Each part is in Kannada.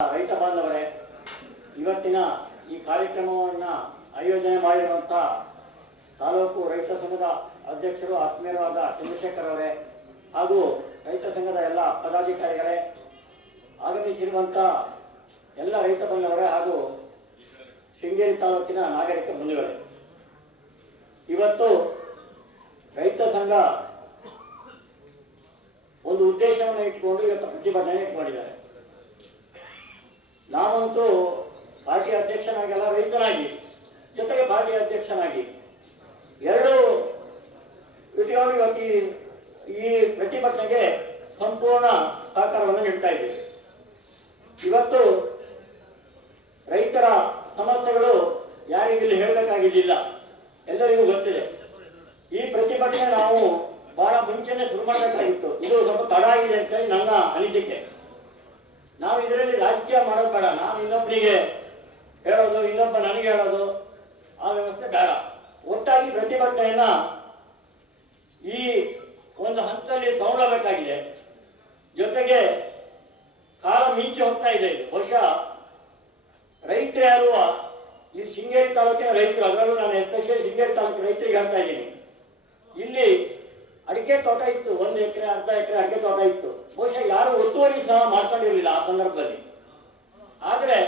ರೈತ ಬಾಂಧವರೇ, ಇವತ್ತಿನ ಈ ಕಾರ್ಯಕ್ರಮವನ್ನು ಆಯೋಜನೆ ಮಾಡಿರುವಂಥ ತಾಲೂಕು ರೈತ ಸಂಘದ ಅಧ್ಯಕ್ಷರು ಆತ್ಮೀಯರಾದ ಚಂದ್ರಶೇಖರ್ ಅವರೇ ಹಾಗೂ ರೈತ ಸಂಘದ ಎಲ್ಲ ಪದಾಧಿಕಾರಿಗಳೇ ಆಗಮಿಸಿರುವಂಥ ಎಲ್ಲ ರೈತ ಬಾಂಧವರೇ ಹಾಗೂ ಶೃಂಗೇರಿ ತಾಲೂಕಿನ ನಾಗರಿಕ ಬಂಧುಗಳೇ. ಇವತ್ತು ರೈತ ಸಂಘ ಒಂದು ಉದ್ದೇಶವನ್ನು ಇಟ್ಕೊಂಡು ಇವತ್ತು ಪ್ರತಿಭಟನೆ ಇಟ್ಕೊಂಡಿದ್ದಾರೆ. ನಾವಂತೂ ಪಾರ್ಟಿ ಅಧ್ಯಕ್ಷನಾಗಿ ಅಲ್ಲ ರೈತನಾಗಿ ಜೊತೆಗೆ ಪಾರ್ಟಿ ಅಧ್ಯಕ್ಷನಾಗಿ ಎರಡು ಈ- ಈ ಪ್ರತಿಭಟನೆಗೆ ಸಂಪೂರ್ಣ ಸಹಕಾರವನ್ನು ನೀಡ್ತಾ ಇದ್ದೀವಿ. ಇವತ್ತು ರೈತರ ಸಮಸ್ಯೆಗಳು ಯಾರಿಗಿಲ್ಲಿ ಹೇಳಬೇಕಾಗಿದ್ದಿಲ್ಲ. ಎಲ್ಲರಿಗೂ ಗೊತ್ತಿದೆ. ಈ ಪ್ರತಿಭಟನೆ ನಾವು ಬಹಳ ಮುಂಚೆನೆ ಶುರು ಮಾಡಬೇಕಾಗಿತ್ತು. ಇದು ಸ್ವಲ್ಪ ತಡ ಆಗಿದೆ ಅಂತೇಳಿ ನನ್ನ ಅನಿಸಿಕೆ. ನಾವು ಇದರಲ್ಲಿ ರಾಜಕೀಯ ಮಾಡೋದು ಬೇಡ. ನಾನು ಇನ್ನೊಬ್ಬನಿಗೆ ಹೇಳೋದು, ಇನ್ನೊಬ್ಬ ನನಗೆ ಹೇಳೋದು, ಆ ವ್ಯವಸ್ಥೆ ಬೇಡ. ಒಟ್ಟಾಗಿ ಪ್ರತಿಭಟನೆಯನ್ನ ಈ ಒಂದು ಹಂತದಲ್ಲಿ ತಗೊಂಡೋಗ್ಬೇಕಾಗಿದೆ. ಜೊತೆಗೆ ಕಾಲ ಮಿಂಚಿ ಹೋಗ್ತಾ ಇದೆ. ಬಹುಶಃ ರೈತರು ಯಾರು ಈ ಶೃಂಗೇರಿ ತಾಲೂಕಿನ ರೈತರು, ಅದರಲ್ಲೂ ನಾನು ಎಸ್ಪೆಷಲಿ ಶೃಂಗೇರಿ ತಾಲೂಕಿನ ರೈತರಿಗೆ ಹೇಳ್ತಾ ಇದ್ದೀನಿ. ಇಲ್ಲಿ ಅಡಿಕೆ ತೋಟ ಇತ್ತು. ಒಂದು ಎಕರೆ, ಅರ್ಧ ಎಕರೆ ಅಡಿಕೆ ತೋಟ ಇತ್ತು. ಬಹುಶಃ ಒತ್ತುವರಿ ಸಹ ಮಾಡ್ಕೊಂಡಿರಲಿಲ್ಲ ಆ ಸಂದರ್ಭದಲ್ಲಿ. ಆದರೆ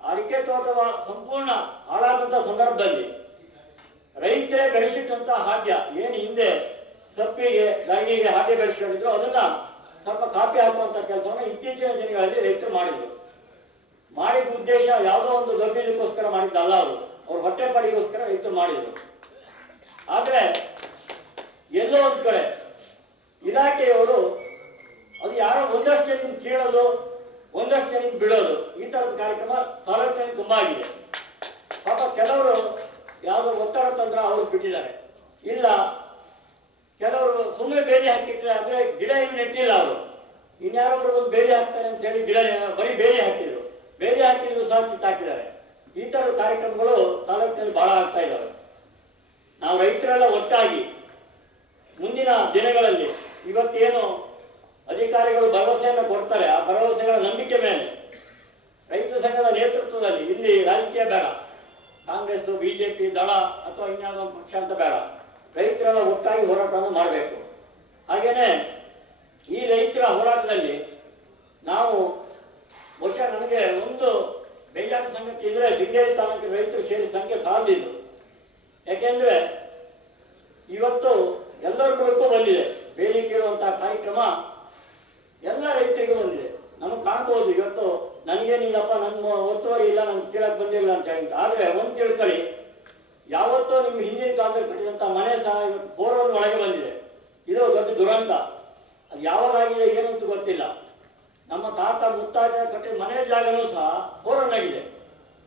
ಅಡಿಕೆ ತೋಟದ ಸಂಪೂರ್ಣ ಹಾಳಾದಂಥ ಸಂದರ್ಭದಲ್ಲಿ ರೈತರೇ ಬೆಳೆಸಿಟ್ಟಂತ ಹಾದ್ಯ ಏನು ಹಿಂದೆ ಸಪ್ಪಿಗೆ ಗಂಗಿಗೆ ಹಾದ್ಯ ಬೆಳೆಸ್ಕೊಂಡಿದ್ರು, ಅದನ್ನ ಸ್ವಲ್ಪ ಕಾಪಿ ಹಾಕುವಂಥ ಕೆಲಸವನ್ನು ಇತ್ತೀಚಿನ ದಿನಗಳಲ್ಲಿ ರೈತರು ಮಾಡಿದ್ರು. ಮಾಡಿದ ಉದ್ದೇಶ ಯಾವುದೋ ಒಂದು ಗಂಭೀರಕ್ಕೋಸ್ಕರ ಮಾಡಿದ್ದಲ್ಲ ಅವರು. ಅವ್ರ ಹೊಟ್ಟೆಪಾಡಿಗೋಸ್ಕರ ರೈತರು ಮಾಡಿದ್ರು. ಆದರೆ ಎಲ್ಲೋ ಒಂದು ಕಡೆ ಇಲಾಖೆಯವರು ಅದು ಯಾರೋ ಒಂದಷ್ಟು ಜನ ಕೇಳೋದು, ಒಂದಷ್ಟು ಜನ ಬಿಡೋದು. ಈ ಥರದ ಕಾರ್ಯಕ್ರಮ ತಾಲೂಕಿನಲ್ಲಿ ತುಂಬ ಆಗಿದೆ. ಪಾಪ ಕೆಲವರು ಯಾವುದೋ ಒತ್ತಡ ತಂದ್ರೆ ಅವರು ಬಿಟ್ಟಿದ್ದಾರೆ. ಇಲ್ಲ, ಕೆಲವರು ಸುಮ್ಮನೆ ಬೇರೆ ಹಾಕಿಟ್ಟರೆ ಅಂದರೆ ಗಿಡ ಏನು ನೆಟ್ಟಿಲ್ಲ ಅವರು. ಇನ್ಯಾರೊಬ್ರು ಒಂದು ಬೇರೆ ಹಾಕ್ತಾರೆ ಅಂತ ಹೇಳಿ ಗಿಡ ಬರೀ ಬೇರೆ ಹಾಕಿದ್ರು. ಬೇರೆ ಹಾಕಿದ್ರು ಸಹ ಕಿತ್ತಾಕಿದ್ದಾರೆ ಈ ಥರದ ಕಾರ್ಯಕ್ರಮಗಳು ತಾಲೂಕಿನಲ್ಲಿ ಭಾಳ ಆಗ್ತಾ ಇದ್ದಾವೆ ನಾವು ರೈತರೆಲ್ಲ ಒಟ್ಟಾಗಿ ಮುಂದಿನ ದಿನಗಳಲ್ಲಿ ಇವತ್ತೇನು ಅಧಿಕಾರಿಗಳು ಭರವಸೆಯನ್ನು ಕೊಡ್ತಾರೆ. ಆ ಭರವಸೆಗಳ ನಂಬಿಕೆ ಮೇಲೆ. ರೈತ ಸಂಘದ ನೇತೃತ್ವದಲ್ಲಿ ಇಲ್ಲಿ ರಾಜಕೀಯ ಬೇಡ. ಕಾಂಗ್ರೆಸ್ ಬಿಜೆಪಿ, ದಳ ಅಥವಾ ಇನ್ಯಾವ ಪಕ್ಷ ಅಂತ ಬೇಡ. ರೈತರ ಒಟ್ಟಾಗಿ ಹೋರಾಟವನ್ನು ಮಾಡಬೇಕು. ಹಾಗೆಯೇ ಈ ರೈತರ ಹೋರಾಟದಲ್ಲಿ ನಾವು ಬಹುಶಃ ನನಗೆ ಒಂದು ಬೇಜಾರ ಸಂಗತಿ ಇದ್ರೆ ಶೃಂಗೇರಿ ತಾಲೂಕಿನ ರೈತರು ಸೇರಿ ಸಂಖ್ಯೆ ಸಾಲದಿದ್ದು ಯಾಕೆಂದರೆ ಇವತ್ತು ಎಲ್ಲರಿಗೂ ಬಂದಿದೆ. ಬೇಲಿ ಕೇಳುವಂತಹ ಕಾರ್ಯಕ್ರಮ ಎಲ್ಲ ರೈತರಿಗೆ ಬಂದಿದೆ ನಮಗೆ ಕಾಣ್ಬೋದು, ಇವತ್ತು ನನಗೇನಿಲ್ಲಪ್ಪ, ನಮ್ಮ ಒತ್ತುವರಿ ಇಲ್ಲ, ನಮ್ಗೆ ಕೇಳಕ್ ಬಂದಿಲ್ಲ ಅಂತ ಹೇಳಿ ಆದರೆ ಒಂದು ತಿಳ್ಕೊಳ್ಳಿ, ಯಾವತ್ತೋ ನಿಮ್ಮ ಹಿಂದಿನ ಕಾಲದಲ್ಲಿ ಕಟ್ಟಿದಂಥ ಮನೆ ಸಹ ಇವತ್ತು ಬೋರ್ವೆಲ್ ಒಳಗೆ ಬಂದಿದೆ. ಇದು ದೊಡ್ಡ ದುರಂತ. ಅದು ಯಾವಾಗಾಗಿದೆ ಏನು ಅಂತ ಗೊತ್ತಿಲ್ಲ. ನಮ್ಮ ತಾತ ಮುತ್ತಾತ ಕಟ್ಟಿದ ಮನೆ ಜಾಗನೂ ಸಹ ಆಗಿದೆ.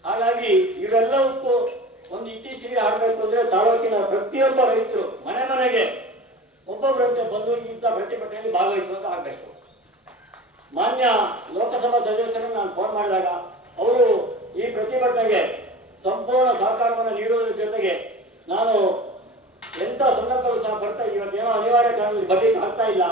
ಹಾಗಾಗಿ ಇವೆಲ್ಲವಕ್ಕೂ ಒಂದು ಇತ್ತೀಚೆಗೆ ಆಡಬೇಕು ಅಂದರೆ ತಾಲೂಕಿನ ಪ್ರತಿಯೊಬ್ಬ ರೈತರು ಮನೆ ಮನೆಗೆ ಒಬ್ಬೊಬ್ಬರಂತೆ ಬಂದು ಇಂಥ ಪ್ರತಿಭಟನೆಯಲ್ಲಿ ಭಾಗವಹಿಸುವಂತ ಆಗಬೇಕು ಮಾನ್ಯ ಲೋಕಸಭಾ ಸದಸ್ಯರನ್ನು ನಾನು ಫೋನ್ ಮಾಡಿದಾಗ ಅವರು ಈ ಪ್ರತಿಭಟನೆಗೆ ಸಂಪೂರ್ಣ ಸಹಕಾರವನ್ನು ನೀಡುವುದರ ಜೊತೆಗೆ ನಾನು ಎಂಥ ಸಂದರ್ಭದಲ್ಲೂ ಸಹ ಬರ್ತಾ ಇವತ್ತೇನೋ ಅನಿವಾರ್ಯ ಕಾರಣದಲ್ಲಿ ಬರಲಿಕ್ಕೆ ಆಗ್ತಾ ಇಲ್ಲ.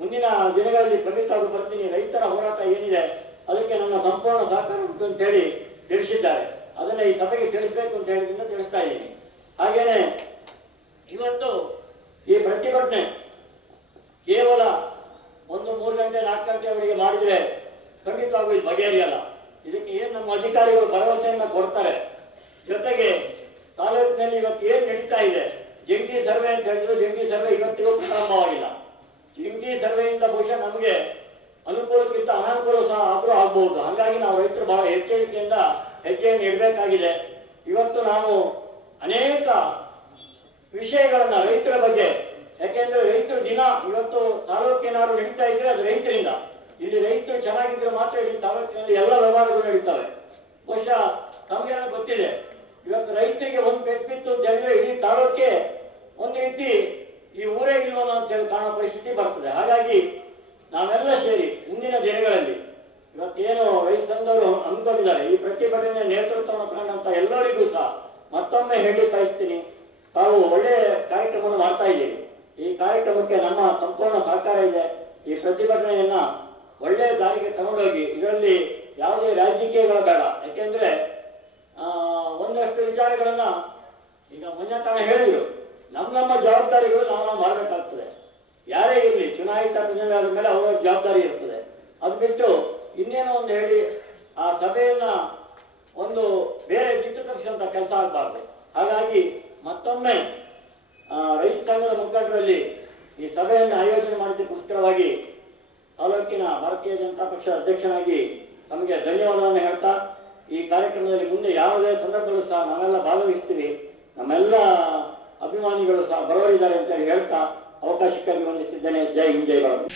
ಮುಂದಿನ ದಿನಗಳಲ್ಲಿ ಖಂಡಿತವಾಗೂ ಬರ್ತೀನಿ. ರೈತರ ಹೋರಾಟ ಏನಿದೆ ಅದಕ್ಕೆ ನನ್ನ ಸಂಪೂರ್ಣ ಸಹಕಾರ ಉಂಟು ಅಂತ ಹೇಳಿ ತಿಳಿಸಿದ್ದಾರೆ. ಅದನ್ನ ಈ ಸಭೆಗೆ ತಿಳಿಸಬೇಕು ಅಂತ ಹೇಳಿದ್ರಿಂದ ತಿಳಿಸ್ತಾ ಇದ್ದೀನಿ. ಹಾಗೆಯೇ ಇವತ್ತು ಈ ಪ್ರತಿಭಟನೆ ಕೇವಲ ಒಂದು ಮೂರು ಗಂಟೆ, ನಾಲ್ಕು ಗಂಟೆ ಅವರಿಗೆ ಮಾಡಿದ್ರೆ ಖಂಡಿತವಾಗೂ ಇದು ಬಗೆಹರಿಯಲ್ಲ. ಇದಕ್ಕೆ ಏನು ನಮ್ಮ ಅಧಿಕಾರಿಗಳು ಭರವಸೆಯನ್ನ ಕೊಡ್ತಾರೆ? ಜೊತೆಗೆ ತಾಲೂಕಿನಲ್ಲಿ ಇವತ್ತು ಏನು ನಡೀತಾ ಇದೆ? ಜಂಟಿ ಸರ್ವೆ ಅಂತ ಹೇಳಿದ್ರು, ಜಂಟಿ ಸರ್ವೆ ಇವತ್ತಿಗೂ ಪ್ರಾರಂಭವಾಗಿಲ್ಲ. ಜಂಟಿ ಸರ್ವೆಯಿಂದ ಬಹುಶಃ ನಮಗೆ ಅನುಕೂಲಕ್ಕಿಂತ ಅನಾನುಕೂಲ ಸಹ ಆದರೂ ಆಗ್ಬಹುದು. ಹಾಗಾಗಿ ನಾವು ರೈತರು ಬಹಳ ಎಚ್ಚರಿಕೆಯಿಂದ ಹೆಜ್ಜೆಯನ್ನು ಇಡಬೇಕಾಗಿದೆ. ಇವತ್ತು ನಾವು ಅನೇಕ ವಿಷಯಗಳನ್ನು ರೈತರ ಬಗ್ಗೆ ಯಾಕೆಂದ್ರೆ ರೈತರು ದಿನ ಇವತ್ತು ತಾಲೂಕೇನಾದ್ರು ನಡೀತಾ ಇದ್ರೆ ಅದು ರೈತರಿಂದ. ಇಲ್ಲಿ ರೈತರು ಚೆನ್ನಾಗಿದ್ರೆ ಮಾತ್ರ ಇಲ್ಲಿ ತಾಲೂಕಿನಲ್ಲಿ ಎಲ್ಲ ವ್ಯವಹಾರಗಳು ನಡೀತವೆ. ಬಹುಶಃ ತಮಗೆಲ್ಲ ಗೊತ್ತಿದೆ. ಇವತ್ತು ರೈತರಿಗೆ ಒಂದು ಬೆಕ್ಕಿತ್ತು ಅಂತ ಹೇಳಿದ್ರೆ ಇಡೀ ತಾಲೂಕೆ ಒಂದು ರೀತಿ ಈ ಊರೇ ಇಲ್ವಲ್ಲ ಅಂತ ಹೇಳಿ ಕಾಣೋ ಪರಿಸ್ಥಿತಿ ಬರ್ತದೆ. ಹಾಗಾಗಿ ನಾವೆಲ್ಲ ಸೇರಿ ಮುಂದಿನ ದಿನಗಳಲ್ಲಿ ಇವತ್ತೇನು ರೈತ ಸಂಘದವರು ಅಂದ್ಕೊಂಡಿದ್ದಾರೆ ಈ ಪ್ರತಿಭಟನೆ ನೇತೃತ್ವವನ್ನು ತಗೊಂಡಂತ ಎಲ್ಲರಿಗೂ ಸಹ ಮತ್ತೊಮ್ಮೆ ಹೇಳಿ ಬಯಸ್ತೀನಿ ತಾವು ಒಳ್ಳೆಯ ಕಾರ್ಯಕ್ರಮವನ್ನು ಮಾಡ್ತಾ ಇದ್ದೀರಿ. ಈ ಕಾರ್ಯಕ್ರಮಕ್ಕೆ ನಮ್ಮ ಸಂಪೂರ್ಣ ಸಹಕಾರ ಇದೆ. ಈ ಪ್ರತಿಭಟನೆಯನ್ನ ಒಳ್ಳೆಯ ದಾರಿಗೆ ತಗೊಂಡೋಗಿ ಇದರಲ್ಲಿ ಯಾವುದೇ ರಾಜಕೀಯಗಳು ಬೇಡ. ಯಾಕೆಂದ್ರೆ ಒಂದಷ್ಟು ವಿಚಾರಗಳನ್ನು ಈಗ ಮೊನ್ನೆ ತಾನೇ ಹೇಳಿದ್ರು. ನಮ್ಮ ನಮ್ಮ ಜವಾಬ್ದಾರಿಗಳು ನಾವು ನಾವು ಮಾಡಬೇಕಾಗ್ತದೆ. ಯಾರೇ ಇರಲಿ, ಚುನಾಯಿತ ಪ್ರತಿನಿಧಿಗಳ ಮೇಲೆ ಅವರ ಜವಾಬ್ದಾರಿ ಇರ್ತದೆ. ಅದು ಬಿಟ್ಟು ಇನ್ನೇನೋ ಒಂದು ಹೇಳಿ, ಆ ಸಭೆಯನ್ನ ಒಂದು ಬೇರೆ ದಿಕ್ಕು ತರಿಸಿದಂಥ ಕೆಲಸ ಆಗಬಾರ್ದು. ಹಾಗಾಗಿ ಮತ್ತೊಮ್ಮೆ ರೈತ ಸಂಘದ ಮುಖಂಡರಲ್ಲಿ ಈ ಸಭೆಯನ್ನು ಆಯೋಜನೆ ಮಾಡಿದ್ದಕ್ಕೋಸ್ಕರವಾಗಿ ತಾಲೂಕಿನ ಭಾರತೀಯ ಜನತಾ ಪಕ್ಷದ ಅಧ್ಯಕ್ಷನಾಗಿ ತಮಗೆ ಧನ್ಯವಾದವನ್ನು ಹೇಳ್ತಾ, ಈ ಕಾರ್ಯಕ್ರಮದಲ್ಲಿ ಮುಂದೆ ಯಾವುದೇ ಸಂದರ್ಭದಲ್ಲೂ ಸಹ ನಾವೆಲ್ಲ ಭಾಗವಹಿಸ್ತೀವಿ. ನಮ್ಮೆಲ್ಲ ಅಭಿಮಾನಿಗಳು ಸಹ ಬರೋರಿದ್ದಾರೆ ಅಂತೇಳಿ ಹೇಳ್ತಾ ಅವಕಾಶಕ್ಕೆ ವಂದಿಸಿದ್ದೇನೆ ಜೈ ಹಿಂದ್, ಜೈ ಭಾರತ್.